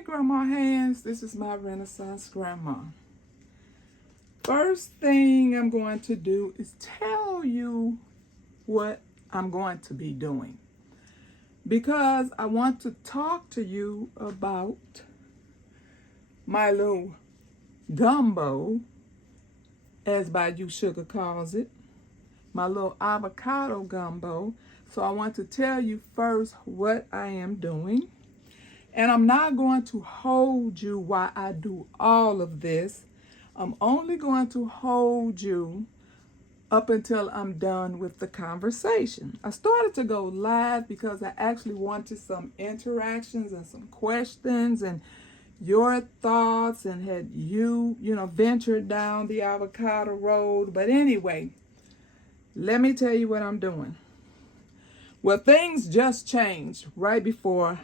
Hey, Grandma Hands, this is my Renaissance Grandma. First thing I'm going to do is tell you what I'm going to be doing, because I want to talk to you about my little gumbo, as Bayou Sugar calls it, my little avocado gumbo. So I want to tell you first what I am doing. And I'm not going to hold you while I do all of this. I'm only going to hold you up until I'm done with the conversation. I started to go live because I actually wanted some interactions and some questions and your thoughts, and had you ventured down the avocado road. But anyway, let me tell you what I'm doing. Well, things just changed right before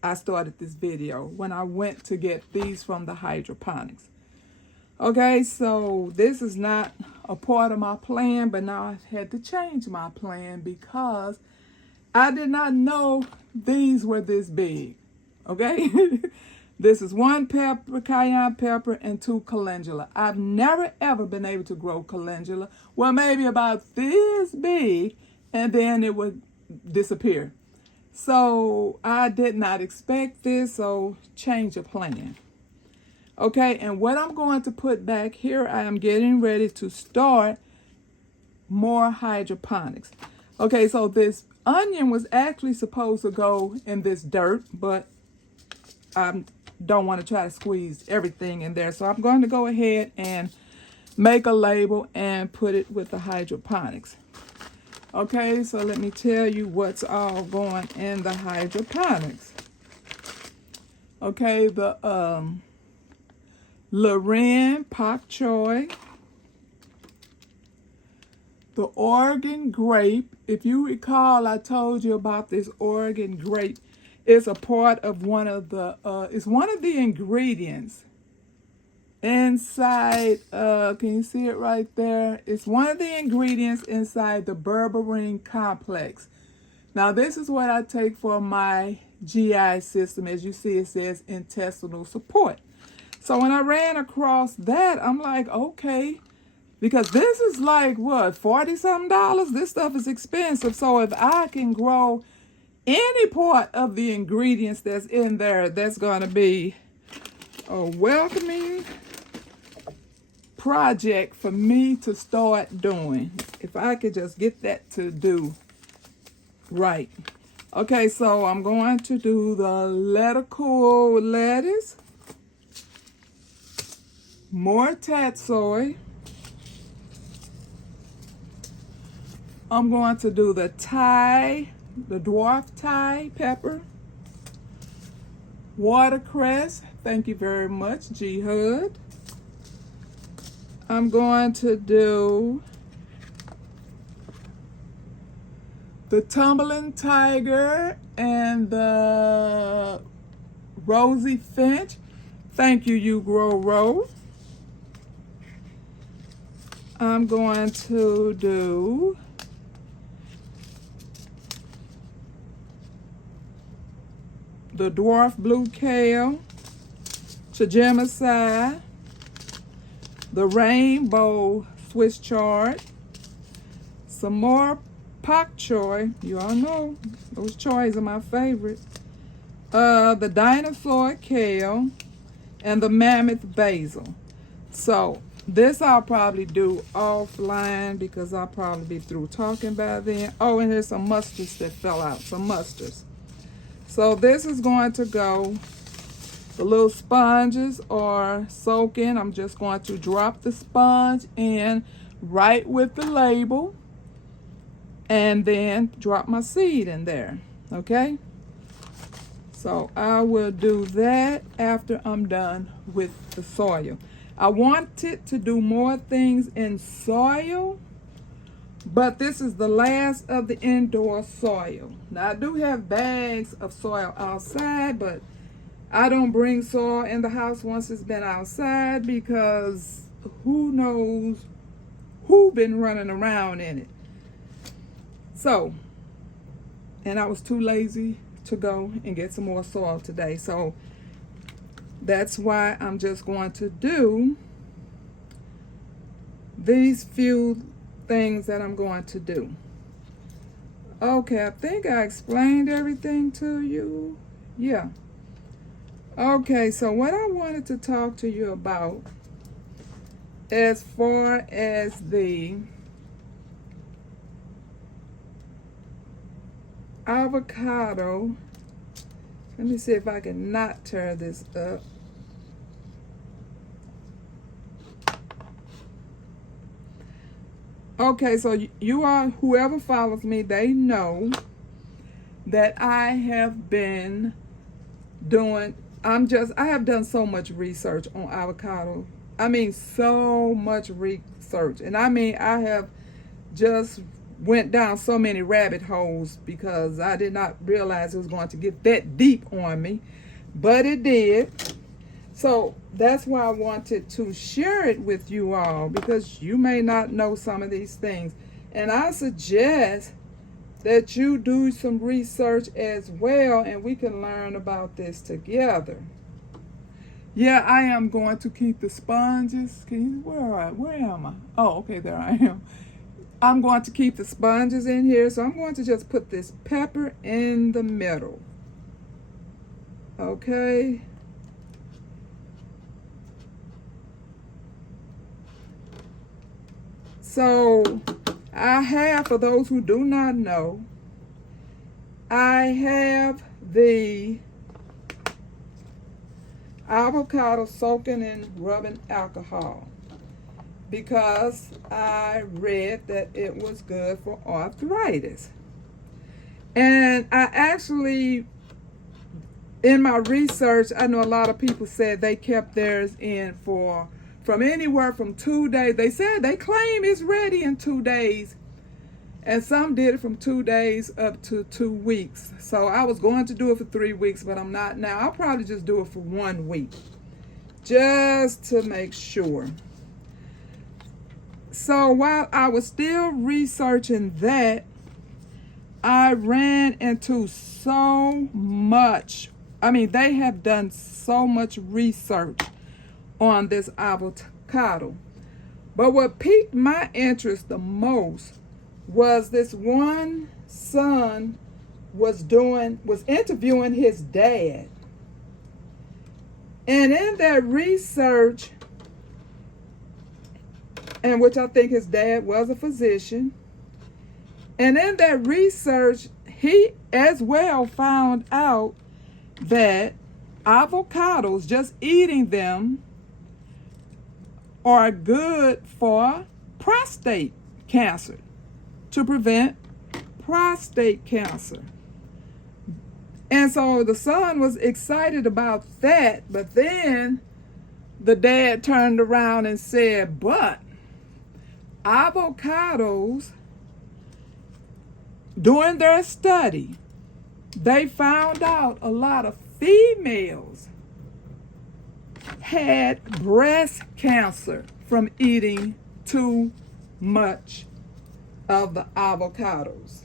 I started this video when I went to get these from the hydroponics. Okay, so this is not a part of my plan, but now I've had to change my plan because I did not know these were this big. Okay, this is 1 pepper, cayenne pepper, and 2 calendula. I've never ever been able to grow calendula. Well, maybe about this big, and then it would disappear. So I did not expect this, so change of plan. Okay, and what I'm going to put back here, I am getting ready to start more hydroponics. Okay, so this onion was actually supposed to go in this dirt, but I don't want to try to squeeze everything in there. So I'm going to go ahead and make a label and put it with the hydroponics. Okay, so let me tell you what's all going in the hydroponics. Okay, the Loren pak choy, the Oregon grape. If you recall, I told you about this Oregon grape. It's a part of one of the it's one of the ingredients inside, can you see it right there? It's one of the ingredients inside the berberine complex. Now, this is what I take for my GI system. As you see, it says intestinal support. So when I ran across that, I'm like, okay, because this is like, what, $40-something? This stuff is expensive. So if I can grow any part of the ingredients that's in there, that's going to be a welcoming project for me to start doing. If I could just get that to do right. Okay, so I'm going to do the Leticool lettuce, more tatsoi. I'm going to do the the dwarf Thai pepper, watercress. Thank you very much, G Hud. I'm going to do the tumbling tiger and the rosy finch. Thank you, You Grow Rose. I'm going to do the dwarf blue kale, chagemasai, the rainbow Swiss chard, some more pak choy. You all know those choys are my favorite. The dinosaur kale and the mammoth basil. So this I'll probably do offline because I'll probably be through talking by then. Oh, and here's some mustards that fell out, some mustards. So this is going to go. The little sponges are soaking. I'm just going to drop the sponge in right with the label and then drop my seed in there. Okay? So I will do that after I'm done with the soil. I wanted to do more things in soil, but this is the last of the indoor soil. Now I do have bags of soil outside, but I don't bring soil in the house once it's been outside because who knows who been running around in it. So, and I was too lazy to go and get some more soil today. So that's why I'm just going to do these few things that I'm going to do. Okay, I think I explained everything to you. Yeah. Okay, so what I wanted to talk to you about as far as the avocado, let me see if I can not tear this up. Okay, so you are, whoever follows me, they know that I have been doing, I have done so much research on avocado. I mean, so much research. And I mean, I have just went down so many rabbit holes because I did not realize it was going to get that deep on me, but it did. So that's why I wanted to share it with you all, because you may not know some of these things. And I suggest that you do some research as well, and we can learn about this together. Yeah, I am going to keep the sponges. Where am I? Oh, okay, there I am. I'm going to keep the sponges in here, so I'm going to just put this pepper in the middle. Okay. So I have, for those who do not know, I have the avocado soaking in rubbing alcohol because I read that it was good for arthritis. And I actually, in my research, I know a lot of people said they kept theirs in from anywhere from 2 days. They said they claim it's ready in 2 days. And some did it from 2 days up to 2 weeks. So I was going to do it for 3 weeks, but I'm not now. I'll probably just do it for 1 week, just to make sure. So while I was still researching that, I ran into so much. I mean, they have done so much research on this avocado. But what piqued my interest the most was this one son was interviewing his dad. And in that research, and which I think his dad was a physician, and in that research, he as well found out that avocados, just eating them, are good for prostate cancer, to prevent prostate cancer. And so the son was excited about that, but then the dad turned around and said, but avocados, during their study, they found out a lot of females had breast cancer from eating too much of the avocados.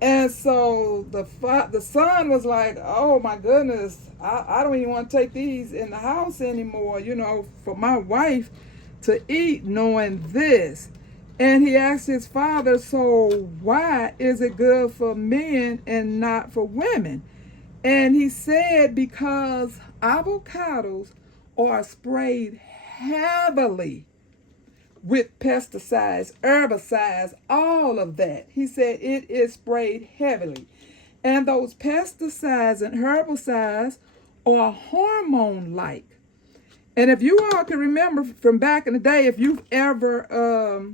And so the son was like, oh my goodness, I don't even want to take these in the house anymore, for my wife to eat knowing this. And he asked his father, so why is it good for men and not for women? And he said, because avocados are sprayed heavily with pesticides, herbicides, all of that. He said it is sprayed heavily. And those pesticides and herbicides are hormone-like. And if you all can remember from back in the day, if you've ever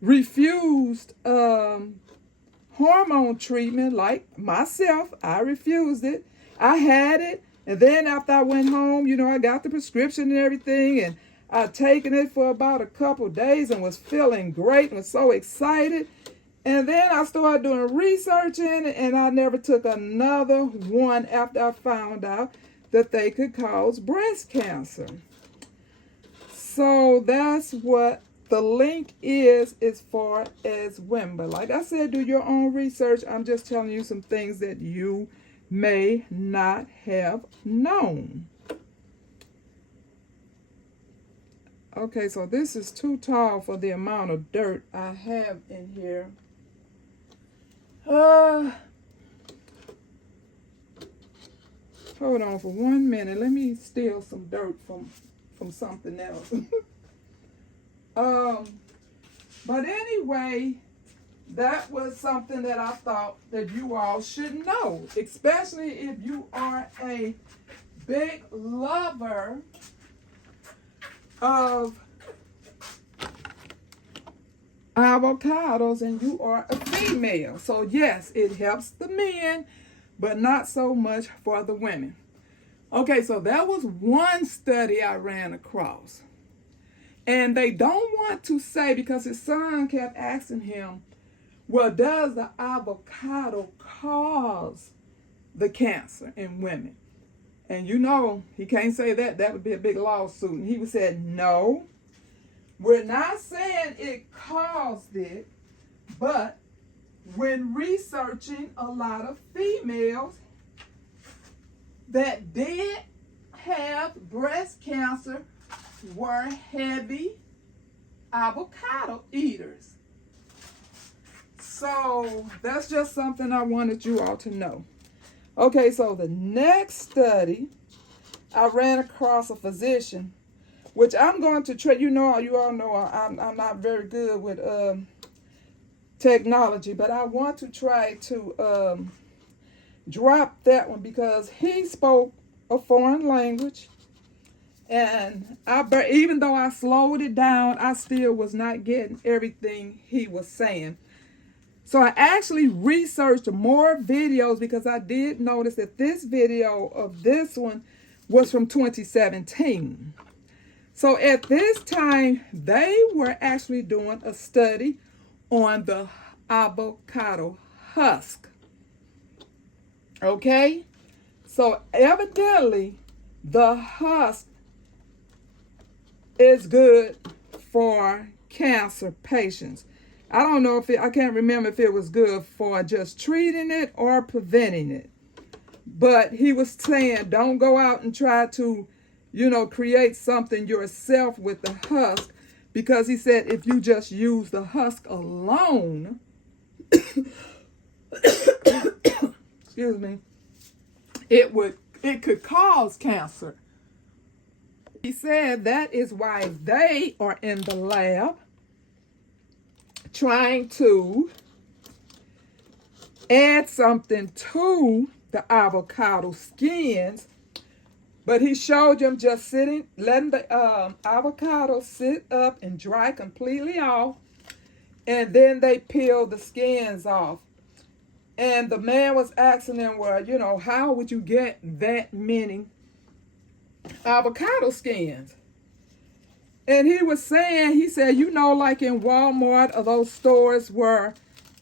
refused hormone treatment, like myself, I refused it. I had it, and then after I went home, I got the prescription and everything, and I'd taken it for about a couple days and was feeling great and was so excited. And then I started doing researching, and I never took another one after I found out that they could cause breast cancer. So that's what the link is as far as women. But like I said, do your own research. I'm just telling you some things that you may not have known. Okay, so this is too tall for the amount of dirt I have in here. Hold on for 1 minute. Let me steal some dirt from something else. But anyway, that was something that I thought that you all should know, especially if you are a big lover of avocados and you are a female. So yes, it helps the men, but not so much for the women. Okay, so that was one study I ran across. And they don't want to say, because his son kept asking him, well, does the avocado cause the cancer in women? And you know, he can't say that. That would be a big lawsuit. And he said, no, we're not saying it caused it, but when researching a lot of females that did have breast cancer were heavy avocado eaters. So that's just something I wanted you all to know. Okay, so the next study, I ran across a physician, which I'm going to try. You all know I'm not very good with technology, but I want to try to drop that one because he spoke a foreign language. And even though I slowed it down, I still was not getting everything he was saying. So I actually researched more videos because I did notice that this video of this one was from 2017. So at this time, they were actually doing a study on the avocado husk. Okay? So evidently, the husk is good for cancer patients. I don't know I can't remember if it was good for just treating it or preventing it. But he was saying, don't go out and try to, create something yourself with the husk, because he said if you just use the husk alone, excuse me, it could cause cancer. He said that is why they are in the lab trying to add something to the avocado skins. But he showed them just letting the avocado sit up and dry completely off. And then they peeled the skins off. And the man was asking them, well, how would you get that many avocado skins? And he said, like in Walmart or those stores where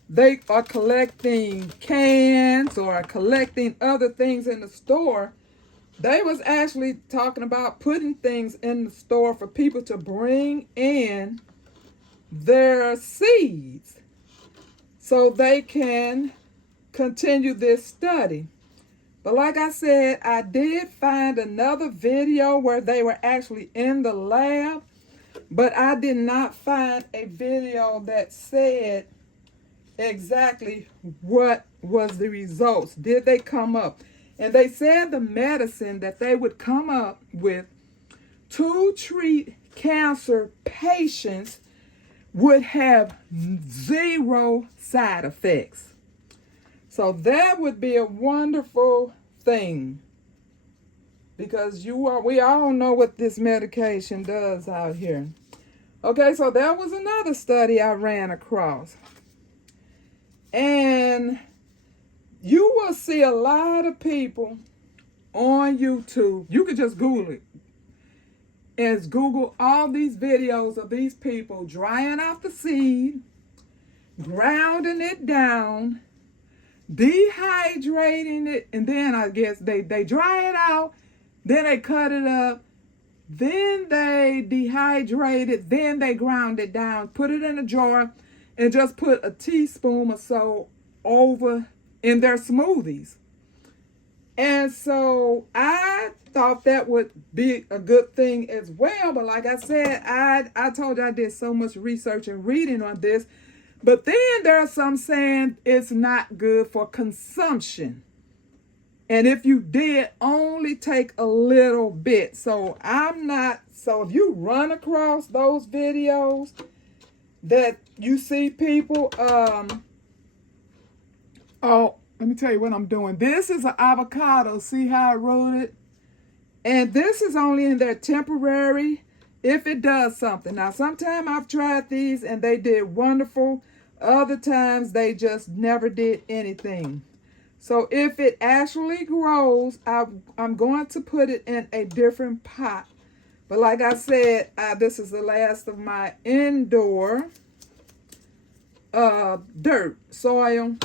they are collecting cans or collecting other things in the store, they was actually talking about putting things in the store for people to bring in their seeds so they can continue this study. But like I said, I did find another video where they were actually in the lab, but I did not find a video that said exactly what was the results. Did they come up? And they said the medicine that they would come up with to treat cancer patients would have 0 side effects. So that would be a wonderful thing, because we all know what this medication does out here. Okay, so that was another study I ran across. And you will see a lot of people on YouTube. You could just Google it. And Google all these videos of these people drying out the seed, grounding it down, dehydrating it, and then I guess they dry it out, then they cut it up, then they dehydrate it, then they ground it down, put it in a jar, and just put a teaspoon or so over in their smoothies. And so I thought that would be a good thing as well. But like I said, I told you I did so much research and reading on this. But then there are some saying it's not good for consumption. And if you did, only take a little bit. So if you run across those videos that you see people, let me tell you what I'm doing. This is an avocado. See how I wrote it? And this is only in there temporary if it does something. Now, sometimes I've tried these and they did wonderful. Other times they just never did anything. So if it actually grows, I'm going to put it in a different pot. But like I said, this is the last of my indoor dirt, soil.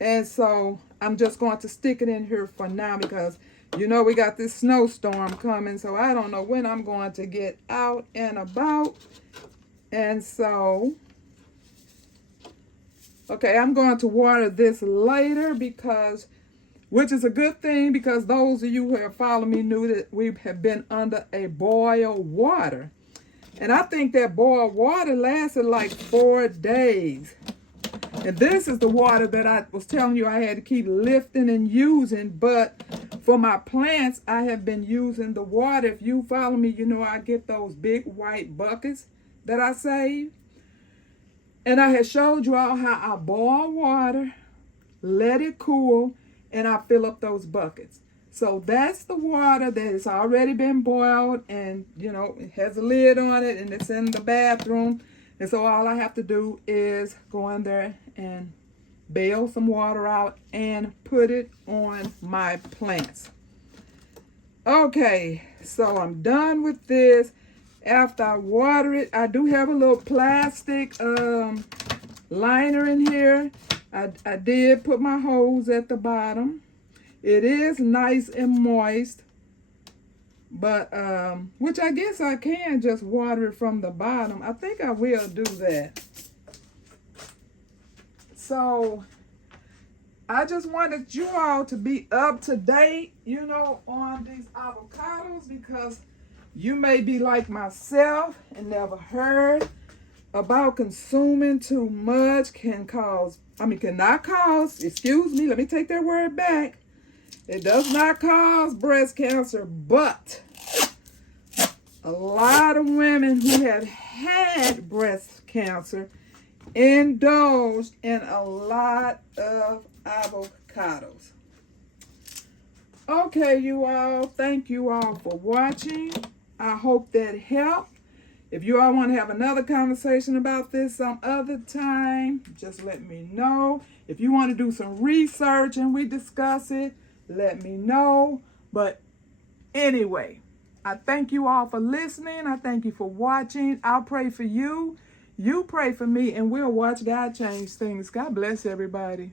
And so I'm just going to stick it in here for now because, you know, we got this snowstorm coming. So I don't know when I'm going to get out and about. And so, okay, I'm going to water this later which is a good thing because those of you who have followed me knew that we have been under a boil water. And I think that boiled water lasted like 4 days. And this is the water that I was telling you I had to keep lifting and using. But for my plants, I have been using the water. If you follow me, you know I get those big white buckets that I save. And I had showed you all how I boil water, let it cool, and I fill up those buckets. So that's the water that has already been boiled and, you know, it has a lid on it and it's in the bathroom. And so all I have to do is go in there and bail some water out and put it on my plants. Okay, so I'm done with this. After I water it, I do have a little plastic liner in here. I did put my hose at the bottom. It is nice and moist, but which I guess I can just water it from the bottom. I think I will do that. So I just wanted you all to be up to date, you know, on these avocados because you may be like myself and never heard about consuming too much cannot cause, excuse me, let me take that word back. It does not cause breast cancer, but a lot of women who have had breast cancer indulged in a lot of avocados. Okay, you all, thank you all for watching. I hope that helped. If you all want to have another conversation about this some other time, just let me know. If you want to do some research and we discuss it, let me know. But anyway, I thank you all for listening. I thank you for watching. I'll pray for you. You pray for me, and we'll watch God change things. God bless everybody.